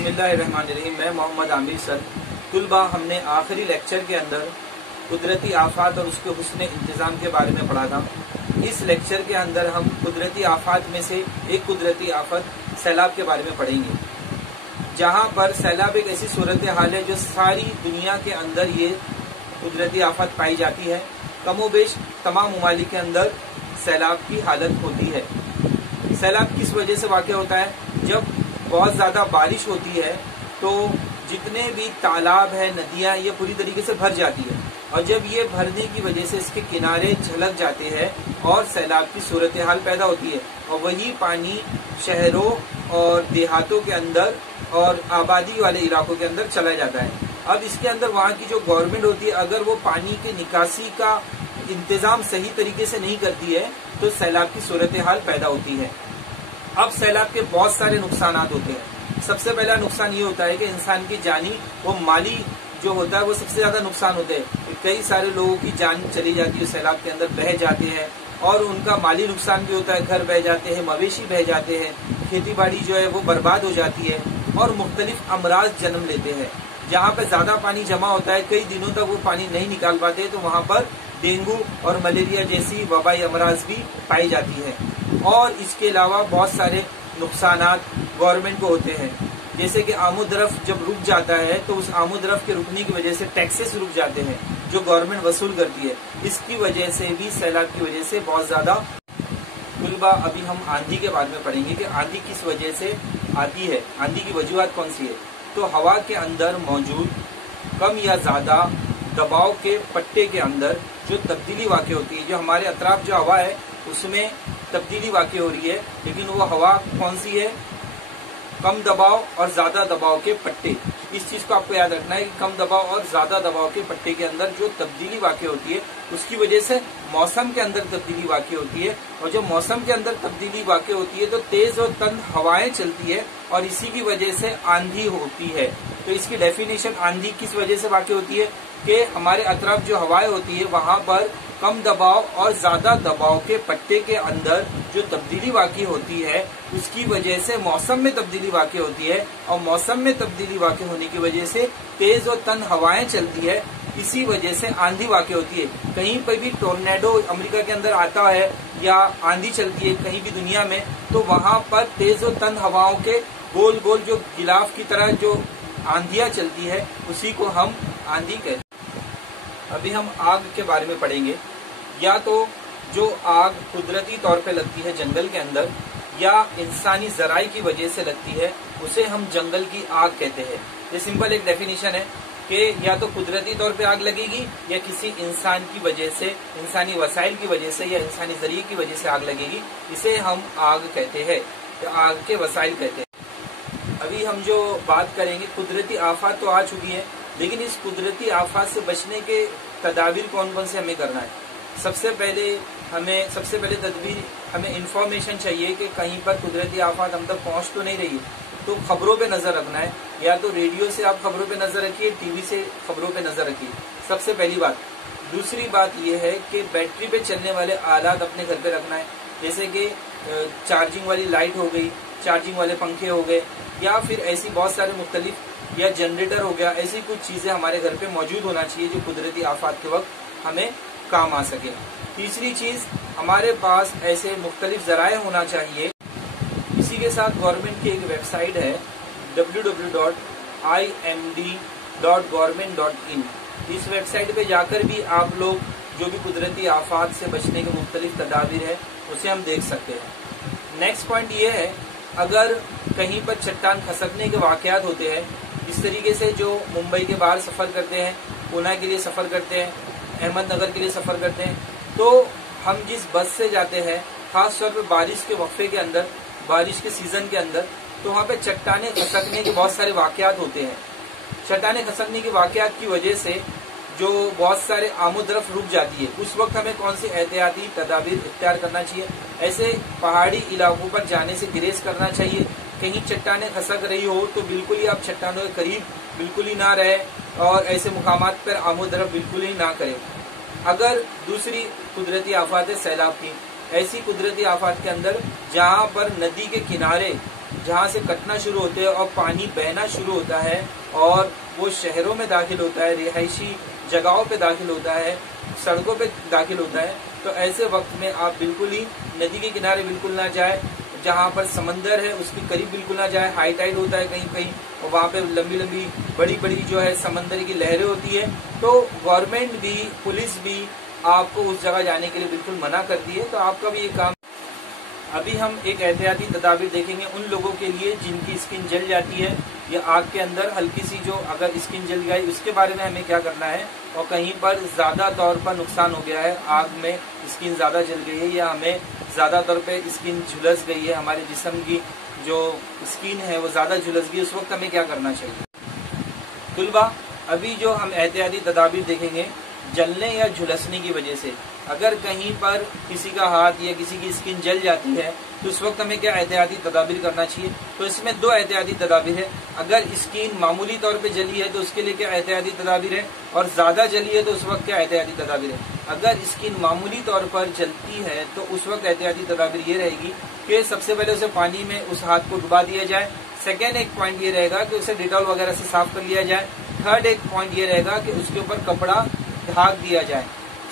बिस्मिल्लाहिर्रहमानिर्रहीम। मैं मोहम्मद आमिर सर। तुलबा, हमने आखिरी लेक्चर के अंदर कुदरती आफात और उसके हुस्न इंतज़ाम के बारे में पढ़ा था। इस लेक्चर के अंदर हम कुदरती आफात में से एक कुदरती आफत सैलाब के बारे में पढ़ेंगे, जहाँ पर सैलाब एक ऐसी सूरत हाल है जो सारी दुनिया के अंदर ये कुदरती आफत पाई जाती है। कमोबेश तमाम ममालिक के अंदर सैलाब की हालत होती है। सैलाब किस वजह से वाक़ होता है? जब बहुत ज़्यादा बारिश होती है तो जितने भी तालाब है, नदियाँ, ये पूरी तरीके से भर जाती है, और जब ये भरने की वजह से इसके किनारे झलक जाते हैं और सैलाब की सूरत हाल पैदा होती है, और वही पानी शहरों और देहातों के अंदर और आबादी वाले इलाकों के अंदर चला जाता है। अब इसके अंदर वहाँ की जो गवर्नमेंट होती है, अगर वो पानी के निकासी का इंतज़ाम सही तरीके से नहीं करती है तो सैलाब की सूरत हाल पैदा होती है। अब सैलाब के बहुत सारे नुकसान होते हैं। सबसे पहला नुकसान ये होता है कि इंसान की जानी वो माली जो होता है वो सबसे ज्यादा नुकसान होता है। कई सारे लोगों की जान चली जाती है, सैलाब के अंदर बह जाते हैं, और उनका माली नुकसान भी होता है। घर बह जाते हैं, मवेशी बह जाते हैं, खेती बाड़ी जो है वो बर्बाद हो जाती है, और मुख्तलिफ अमराज जन्म लेते हैं। जहाँ पे ज्यादा पानी जमा होता है, कई दिनों तक वो पानी नहीं निकाल पाते, तो वहाँ पर डेंगू और मलेरिया जैसी वबाई अमराज भी पाई जाती है। और इसके अलावा बहुत सारे नुकसानात गवर्नमेंट को होते हैं, जैसे कि आमदरफ जब रुक जाता है तो उस आमदरफ के रुकने की वजह से टैक्सेस रुक जाते हैं जो गवर्नमेंट वसूल करती है। इसकी वजह से भी, सैलाब की वजह से बहुत ज्यादा तुलबा, अभी हम आंधी के बारे में पढ़ेंगे कि आंधी किस वजह से आती है, आंधी की वजूहत कौन सी है। तो हवा के अंदर मौजूद कम या ज्यादा दबाव के पट्टे के अंदर जो तब्दीली वाक़ होती है, जो हमारे अतराफ जो हवा है उसमें तब्दीली वाक़ हो रही है, लेकिन वो हवा कौन सी है? कम दबाव और ज्यादा दबाव के पट्टे। इस चीज को आपको याद रखना है कि कम दबाव और ज्यादा दबाव के पट्टे के अंदर जो तब्दीली वाक़ होती है उसकी वजह से मौसम के अंदर तब्दीली वाक़ होती है, और जो मौसम के अंदर तब्दीली वाक़ होती है तो तेज और तंद हवाएं चलती है, और इसी की वजह से आंधी होती है। तो इसकी डेफिनेशन, आंधी किस वजह से वाक़ होती है कि हमारे अतराफ जो हवाएं होती है वहां पर कम दबाव और ज्यादा दबाव के पट्टे के अंदर जो तब्दीली वाक़ होती है उसकी वजह से मौसम में तब्दीली वाक़ होती है, और मौसम में तब्दीली वाक़ होने की वजह से तेज और तंद हवाएं चलती है, इसी वजह से आंधी वाक़ होती है। कहीं पर भी टोर्नेडो अमेरिका के अंदर आता है या आंधी चलती है कहीं भी दुनिया में, तो वहां पर तेज और तंद हवाओं के गोल गोल जो गिलाफ की तरह जो आंधियां चलती है उसी को हम आंधी कहते हैं। अभी हम आग के बारे में पढ़ेंगे। या तो जो आग कुदरती तौर पे लगती है जंगल के अंदर, या इंसानी जराई की वजह से लगती है, उसे हम जंगल की आग कहते हैं। ये सिंपल एक डेफिनेशन है कि या तो कुदरती तौर पे आग लगेगी या किसी इंसान की वजह से, इंसानी वसाइल की वजह से या इंसानी जरिए की वजह से आग लगेगी। इसे हम आग कहते हैं, आग के वसाइल कहते हैं। अभी हम जो बात करेंगे, कुदरती आफत तो आ चुकी है, लेकिन इस कुदरती आफत से बचने के तदाबीर कौन कौन से हमें करना है। सबसे पहले तदबीर, हमें इंफॉर्मेशन चाहिए कि कहीं पर कुदरती आफत हम तक पहुंच तो नहीं रही है, तो खबरों पे नजर रखना है। या तो रेडियो से आप खबरों पे नजर रखिए, टीवी से खबरों पे नजर रखिए, सबसे पहली बात। दूसरी बात यह है कि बैटरी पे चलने वाले आलात अपने घर पे रखना है, जैसे कि चार्जिंग वाली लाइट हो गई, चार्जिंग वाले पंखे हो गए, या फिर ऐसी बहुत सारे मुख्तलिफ, या जनरेटर हो गया, ऐसी कुछ चीजें हमारे घर पे मौजूद होना चाहिए जो कुदरती आफत के वक्त हमें काम आ सके। तीसरी चीज, हमारे पास ऐसे मुख्तलिफ जराए होना चाहिए। इसी के साथ गवर्नमेंट की एक वेबसाइट है www.imd.government.in। इस वेबसाइट पे जाकर भी आप लोग जो भी कुदरती आफत से बचने के मुख्तलिफ तदाबीर है उसे हम देख सकते हैं। नेक्स्ट पॉइंट ये है, अगर कहीं पर चट्टान खसकने के वाकयात होते हैं, इस तरीके से जो मुंबई के बाहर सफर करते हैं, पूना के लिए सफर करते हैं, अहमदनगर के लिए सफर करते हैं, तो हम जिस बस से जाते हैं, खास तौर पे बारिश के वक्फे के अंदर, बारिश के सीजन के अंदर, तो वहाँ पे चट्टाने खसकने के बहुत सारे वाकयात होते हैं। चट्टाने खसकने के वाकयात की वजह से जो बहुत सारे आमदरफ रुक जाती है, उस वक्त हमें कौन सी एहतियाती तदाबीर इख्तियार करना चाहिए। ऐसे पहाड़ी इलाकों पर जाने से गुरेज करना चाहिए। कहीं चट्टाने खसक रही हो तो बिल्कुल ही आप चट्टानों के करीब बिल्कुल ही ना रहे, और ऐसे मुकामात पर आमदरफ बिल्कुल ही ना करें। अगर दूसरी कुदरती आफत है सैलाब की, ऐसी कुदरती आफत के अंदर जहाँ पर नदी के किनारे जहाँ से कटना शुरू होते हैं और पानी बहना शुरू होता है और वो शहरों में दाखिल होता है, रिहायशी जगहों पे दाखिल होता है, सड़कों पे दाखिल होता है, तो ऐसे वक्त में आप बिल्कुल ही नदी के किनारे बिल्कुल ना जाए, जहाँ पर समंदर है उसके करीब बिल्कुल ना जाए। हाई टाइड होता है कहीं कहीं और वहाँ पे लंबी लंबी बड़ी बड़ी जो है समंदर की लहरें होती है, तो गवर्नमेंट भी, पुलिस भी आपको उस जगह जाने के लिए बिल्कुल मना करती है। तो आपका भी ये काम। अभी हम एक एहतियाती तदाबीर देखेंगे उन लोगों के लिए जिनकी स्किन जल जाती है या आग के अंदर हल्की सी जो अगर स्किन जल गई, उसके बारे में हमें क्या करना है। और कहीं पर ज्यादा तौर पर नुकसान हो गया है, आग में स्किन ज्यादा जल गई है या हमें ज्यादा तौर पे स्किन झुलस गई है, हमारे जिस्म की जो स्किन है वो ज्यादा झुलस गई, उस वक्त हमें क्या करना चाहिए। तुलबा, अभी जो हम एहतियाती तदाबीर देखेंगे जलने या झुलसने की वजह से, अगर कहीं पर किसी का हाथ या किसी की स्किन जल जाती है तो उस वक्त हमें क्या एहतियाती तदाबीर करना चाहिए। तो इसमें दो एहतियाती तदाबीर है। अगर स्किन मामूली तौर पे जली है तो उसके लिए क्या एहतियाती तदाबीर है, और ज्यादा जली है तो उस वक्त क्या एहतियाती तदाबीर है। अगर स्किन मामूली तौर पर जलती है तो उस वक्त एहतियाती तदाबीर ये रहेगी कि सबसे पहले उसे पानी में उस हाथ को डुबा दिया जाए। सेकेंड एक पॉइंट ये रहेगा कि उसे डिटॉल वगैरह से साफ कर लिया जाए। थर्ड एक पॉइंट ये रहेगा कि उसके ऊपर कपड़ा ढाक दिया जाए।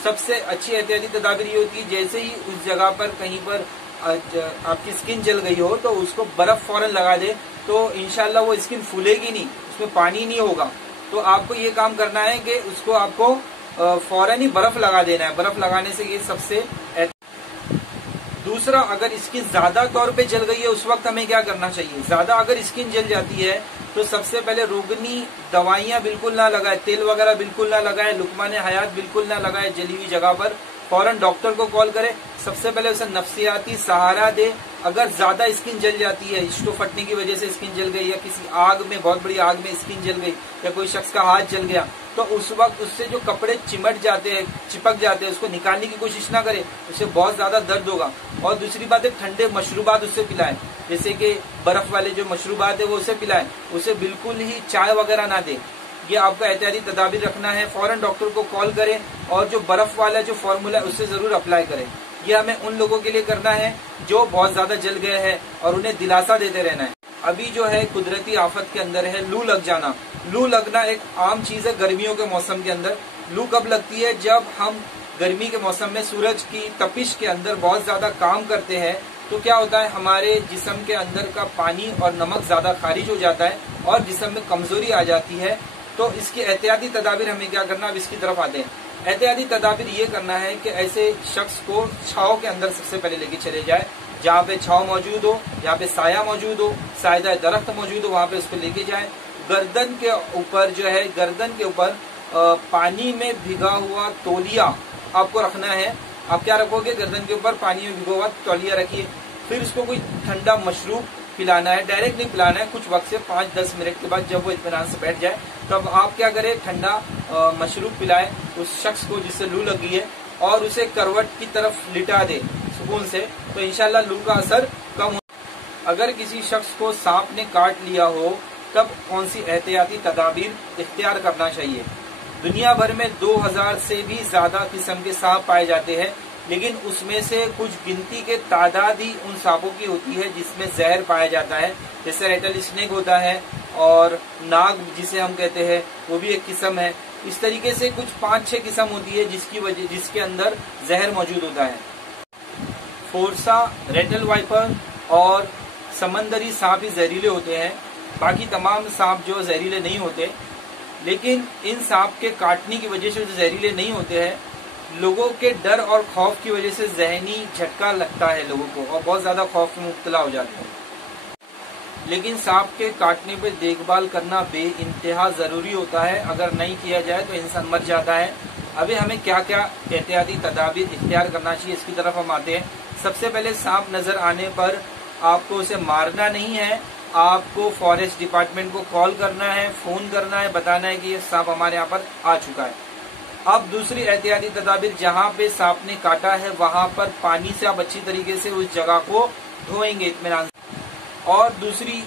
सबसे अच्छी एहतियाती तदाबीर ये होती है जैसे ही उस जगह पर कहीं पर आपकी स्किन जल गई हो तो उसको बर्फ फौरन लगा दे, तो इंशाल्लाह वो स्किन फूलेगी नहीं, उसमें पानी नहीं होगा। तो आपको ये काम करना है कि उसको आपको फौरन ही बर्फ लगा देना है। बर्फ लगाने से ये सबसे। दूसरा, अगर स्किन ज्यादा तौर पे जल गई है उस वक्त हमें क्या करना चाहिए। ज्यादा अगर स्किन जल जाती है तो सबसे पहले रोगनी दवाइयां बिल्कुल ना लगाए, तेल वगैरह बिल्कुल ना लगाए, लुकमान हयात बिल्कुल ना लगाए जली हुई जगह पर। फौरन डॉक्टर को कॉल करे, सबसे पहले उसे नफ्सियाती सहारा दे। अगर ज्यादा स्किन जल जाती है, स्टोव फटने की वजह से स्किन जल गई या किसी आग में, बहुत बड़ी आग में स्किन जल गई या कोई शख्स का हाथ जल गया, तो उस वक्त उससे जो कपड़े चिमट जाते हैं, चिपक जाते हैं, उसको निकालने की कोशिश ना करे, उससे बहुत ज्यादा दर्द होगा। और दूसरी बात है, ठंडे मशरूबात उससे पिलाए, जैसे कि बर्फ वाले जो मशरूबात है वो उसे पिलाए। उसे बिल्कुल ही चाय वगैरह ना दे। ये आपको एहतियाती तदाबीर रखना है। फौरन डॉक्टर को कॉल करें और जो बर्फ वाला जो फॉर्मूला है उससे जरूर अप्लाई करें। ये हमें उन लोगों के लिए करना है जो बहुत ज्यादा जल गए हैं और उन्हें दिलासा देते रहना है। अभी जो है कुदरती आफत के अंदर है लू लग जाना। लू लगना एक आम चीज है गर्मियों के मौसम के अंदर। लू कब लगती है, जब हम गर्मी के मौसम में सूरज की तपिश के अंदर बहुत ज्यादा काम करते हैं तो क्या होता है, हमारे जिस्म के अंदर का पानी और नमक ज्यादा खारिज हो जाता है और जिस्म में कमजोरी आ जाती है। तो इसकी एहतियाती तदाबीर हमें क्या करना, अब इसकी तरफ आते हैं। एहतियाती तदाबीर ये करना है कि ऐसे शख्स को छांव के अंदर सबसे पहले लेके चले जाए, जहाँ पे छांव मौजूद हो, जहाँ पे साया मौजूद हो, सायदार दरख्त मौजूद हो, वहाँ पे उसको लेके जाए। गर्दन के ऊपर जो है, गर्दन के ऊपर पानी में भिगा हुआ तौलिया आपको रखना है। आप क्या रखोगे, गर्दन के ऊपर पानी में भिगा हुआ तौलिया रखिए। फिर उसको कोई ठंडा मशरूब पिलाना है, डायरेक्ट नहीं पिलाना है, कुछ वक्त से 5-10 मिनट के बाद जब वो इत्मीनान से बैठ जाए तब आप क्या करें, ठंडा मशरूब पिलाए उस शख्स को जिससे लू लगी है और उसे करवट की तरफ लिटा दे सुकून से, तो इंशाल्लाह लू का असर कम हो। अगर किसी शख्स को सांप ने काट लिया हो तब कौन सी एहतियाती तदाबीर इख्तियार करना चाहिए। दुनिया भर में 2000 से भी ज्यादा किस्म के सांप पाए जाते हैं, लेकिन उसमें से कुछ गिनती के तादाद ही उन सांपों की होती है जिसमें जहर पाया जाता है, जैसे रेटल स्नेक होता है और नाग जिसे हम कहते हैं वो भी एक किस्म है। इस तरीके से कुछ 5-6 किस्म होती है जिसके अंदर जहर मौजूद होता है। फोर्सा, रेटल वाइपर और समंदरी सांप ही जहरीले होते हैं, बाकी तमाम सांप जो जहरीले नहीं होते। लेकिन इन सांप के काटने की वजह से जो जहरीले नहीं होते हैं, लोगों के डर और खौफ की वजह से जहनी झटका लगता है लोगों को और बहुत ज्यादा खौफ में मुब्तला हो जाते हैं। लेकिन सांप के काटने पर देखभाल करना बेइंतहा जरूरी होता है, अगर नहीं किया जाए तो इंसान मर जाता है। अभी हमें क्या क्या एहतियाती तदाबीर इख्तियार करना चाहिए, इसकी तरफ हम आते हैं। सबसे पहले सांप नजर आने पर आपको उसे मारना नहीं है, आपको फॉरेस्ट डिपार्टमेंट को कॉल करना है, फोन करना है, बताना है कि ये सांप हमारे यहाँ पर आ चुका है। अब दूसरी एहतियाती तदाबीर, जहाँ पे सांप ने काटा है वहां पर पानी से आप अच्छी तरीके से उस जगह को धोएंगे इत्मीनान। और दूसरी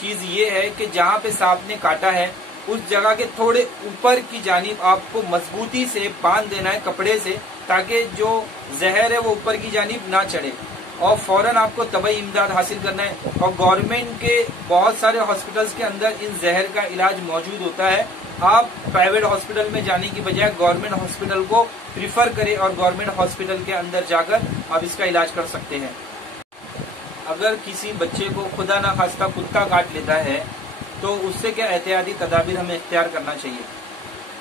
चीज ये है कि जहाँ पे सांप ने काटा है उस जगह के थोड़े ऊपर की जानिब आपको मजबूती से बांध देना है कपड़े से, ताकि जो जहर है वो ऊपर की जानिब ना चढ़े। और फौरन आपको तबई इमदाद हासिल करना है। और गवर्नमेंट के बहुत सारे हॉस्पिटल्स के अंदर इन जहर का इलाज मौजूद होता है। आप प्राइवेट हॉस्पिटल में जाने की बजाय गवर्नमेंट हॉस्पिटल को प्रिफर करें और गवर्नमेंट हॉस्पिटल के अंदर जाकर आप इसका इलाज कर सकते हैं। अगर किसी बच्चे को खुदा ना खास्ता कुत्ता काट लेता है तो उससे क्या एहतियाती तदाबीर हमें इख्तियार करना चाहिए।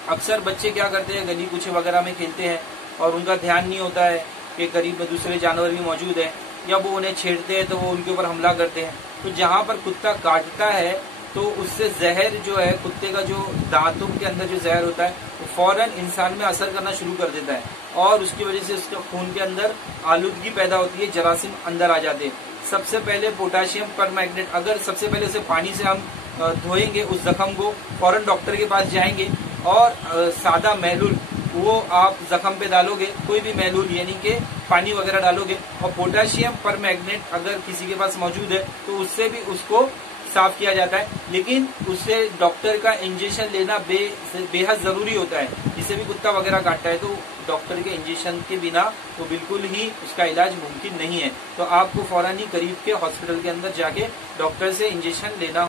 अक्सर बच्चे क्या करते हैं, गली कूचे वगैरह में खेलते हैं और उनका ध्यान नहीं होता है कि करीब में दूसरे जानवर भी मौजूद है, या वो उन्हें छेड़ते हैं तो वो उनके ऊपर हमला करते हैं। तो जहाँ पर कुत्ता काटता है तो उससे जहर जो है, कुत्ते का जो दांतों के अंदर जो जहर होता है वो फौरन इंसान में असर करना शुरू कर देता है और उसकी वजह से उसके खून के अंदर आलूदगी पैदा होती है, जरासीम अंदर आ जाते हैं। सबसे पहले पोटाशियम परमैंगनेट, अगर सबसे पहले उसे पानी से हम धोएंगे उस जख्म को, फौरन डॉक्टर के पास जाएंगे और सादा महलूल वो आप जख्म पे डालोगे, कोई भी महलूल यानी कि पानी वगैरह डालोगे, और पोटाशियम परमैंगनेट अगर किसी के पास मौजूद है तो उससे भी उसको साफ किया जाता है। लेकिन उससे डॉक्टर का इंजेक्शन लेना बेहद जरूरी होता है। जिसे भी कुत्ता वगैरह काटता है तो डॉक्टर के इंजेक्शन के बिना तो बिल्कुल ही उसका इलाज मुमकिन नहीं है। तो आपको फौरन ही करीब के हॉस्पिटल के अंदर जाके डॉक्टर से इंजेक्शन लेना।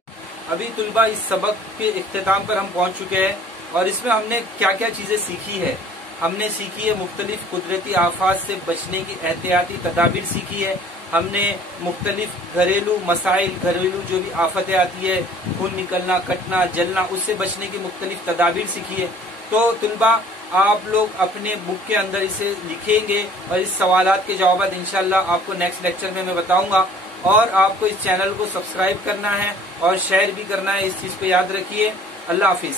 अभी तुलबा इस सबक के इख्तिताम पर हम पहुंच चुके हैं और इसमें हमने क्या क्या चीजें सीखी है। हमने सीखी है मुख्तलिफ कुदरती आफात से बचने की एहतियाती तदाबीर सीखी है। हमने मुख्तलिफ घरेलू मसाइल, घरेलू जो भी आफतें आती है, खून निकलना, कटना, जलना, उससे बचने की मुख्तलिफ तदाबीर सीखी है। तो तुलबा आप लोग अपने बुक के अंदर इसे लिखेंगे और इस सवालात के जवाब इंशाल्लाह आपको नेक्स्ट लेक्चर में मैं बताऊंगा। और आपको इस चैनल को सब्सक्राइब करना है और शेयर भी करना है, इस चीज पे याद रखिए। अल्लाह हाफिज।